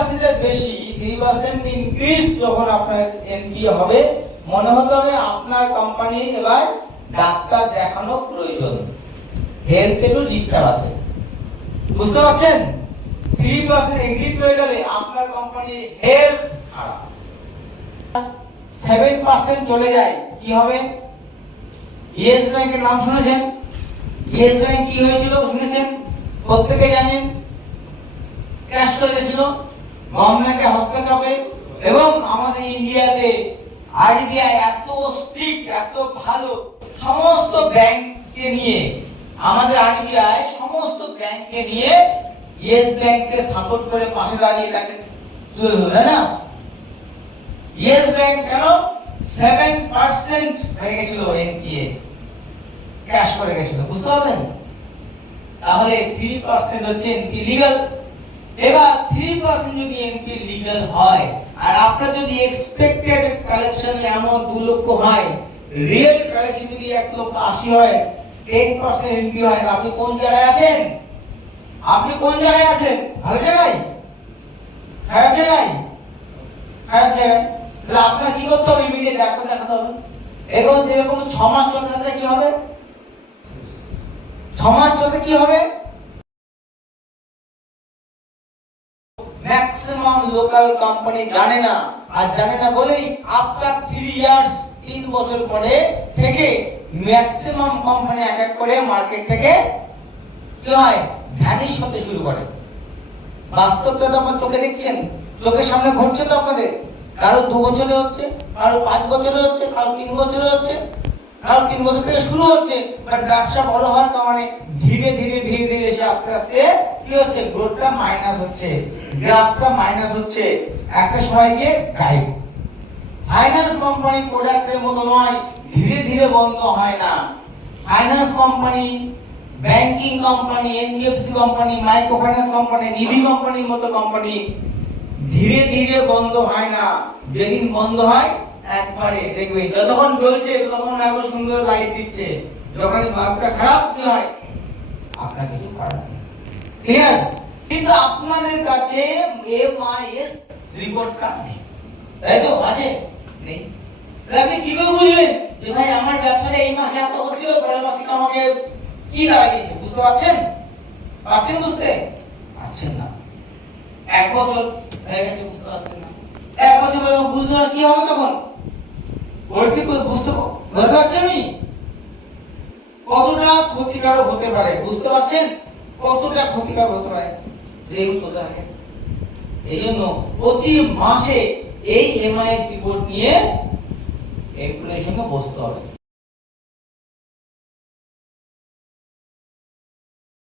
3% এর বেশি 3% ইনক্রিজ যখন আপনার এনপিএ হবে, মনে হতে হবে আপনার কোম্পানি এবার ডাক্তার দেখানো প্রয়োজন, হেলথ একটু ডিস্টার্ব আছে। বুঝতে পারছেন? 3% এক্সিট হয়ে গেলে আপনার কোম্পানি হেলথ খারাপ। 7% চলে যায়, কি হবে? ইয়েস ব্যাংকের নাম শুনেছেন? ইয়েস ব্যাংক কি হয়েছিল শুনেছেন? প্রত্যেকে জানেন, ক্র্যাশ করে গেছিল গভর্নমেন্টের হস্তক্ষেপে। এবং আমাদের ইন্ডিয়াতে আরবিআই এত স্ট্রিক্ট, এত ভালো, সমস্ত ব্যাংককে নিয়ে, আমাদের আরবিআই সমস্ত ব্যাংককে নিয়ে ইয়েস ব্যাংককে সাপোর্ট করে পাশে দাঁড়িয়ে তাকে তুলে ধরল, তাই না? ইয়েস ব্যাংক কেন 7% হয়ে গেছিল এনপিএ, ক্র্যাশ করে গেছিল, বুঝতে পারলেন? তাহলে 3% হচ্ছে এনপি লিগ্যাল। এবার 3% যদি এনপি লিগ্যাল হয় আর আপনার যদি এক্সপেক্টেড কালেকশন এমন 2 লক্ষ হয়, রিয়েল কালেকশন যদি 1,80,000 হয়, 10% এনপি হয়, আপনি কোন জায়গায় আছেন? আপনি কোন জায়গায় আছেন? ভালো জায়গায়? খারাপ জায়গায়? খারাপ জায়গায়। তাহলে আপনার কি করতে হবে? ইমিডিয়েট ডাক্তার দেখাতে হবে। এখন যেরকম 6 মাস চলতে থাকলে কি হবে? 6 মাস চলতে কি হবে? ম্যাক্সিমাম লোকাল কোম্পানি জানে না, আর জানে না বলেই আফটার 3 ইয়ার্স 3 বছর পরে থেকে ম্যাক্সিমাম কোম্পানি এক এক করে মার্কেট থেকে কি হয়, ভ্যানিশ হতে শুরু করে। বাস্তবটা তো আপনারা চোখে দেখছেন, চোখের সামনে ঘটছে তো আপনাদের। কারো 2 বছরে হচ্ছে, কারো 5 বছরে হচ্ছে, কারো 3 বছরে হচ্ছে, কারো 3 বছর থেকে শুরু হচ্ছে। বাট ব্যবসা বড় হওয়ার কারণে ধীরে ধীরে ধীরে ধীরে এসে আস্তে আস্তে কি হচ্ছে, গ্রোথটা মাইনাস হচ্ছে, গ্রাফটা মাইনাস হচ্ছে, একটা সময় গিয়ে গায়েব। ফাইন্যান্স কোম্পানি প্রোডাক্টের মতো নয়, ধীরে ধীরে বন্ধ হয় না। Finance company, banking company, NBFC company, micro finance company, Nidhi কোম্পানির মতো কোম্পানি ধীরে ধীরে বন্ধ হয় না। যেদিন বন্ধ হয় একবারে দেখবেন, যতক্ষণ জ্বলছে ততক্ষণ আরো সুন্দর লাইট দিচ্ছে, যখন বাল্বটা খারাপ কি হয়, আপনার কিছু করার নেই। ক্লিয়ার? কিন্তু আপনাদের কাছে এমআইএস রিপোর্টটা নেই, তাই তো? আছে? নেই। তাহলে আপনি কি করে বুঝবেন যে ভাই আমার ব্যবসাটা এই মাসে এত হচ্ছিল, পরের মাসে আমাকে কি দাঁড়িয়েছে? বুঝতে পারছেন? পারছেন বুঝতে? পারছেন না। 1 বছর হয়ে গেছে, বুঝতে পারছেন না। 1 বছর পরে বুঝতে আর কি হবে তখন? পরিস্থিতি বুঝতে পারছি আমি কতটা ক্ষতিকারক হতে পারে, বুঝতে পারছেন? কতটা ক্ষতিকারক হতে পারে এই জন্য প্রতি মাসে এই এমআইএস রিপোর্ট নিয়ে এমপ্লয়ের সঙ্গে বসতে হবে।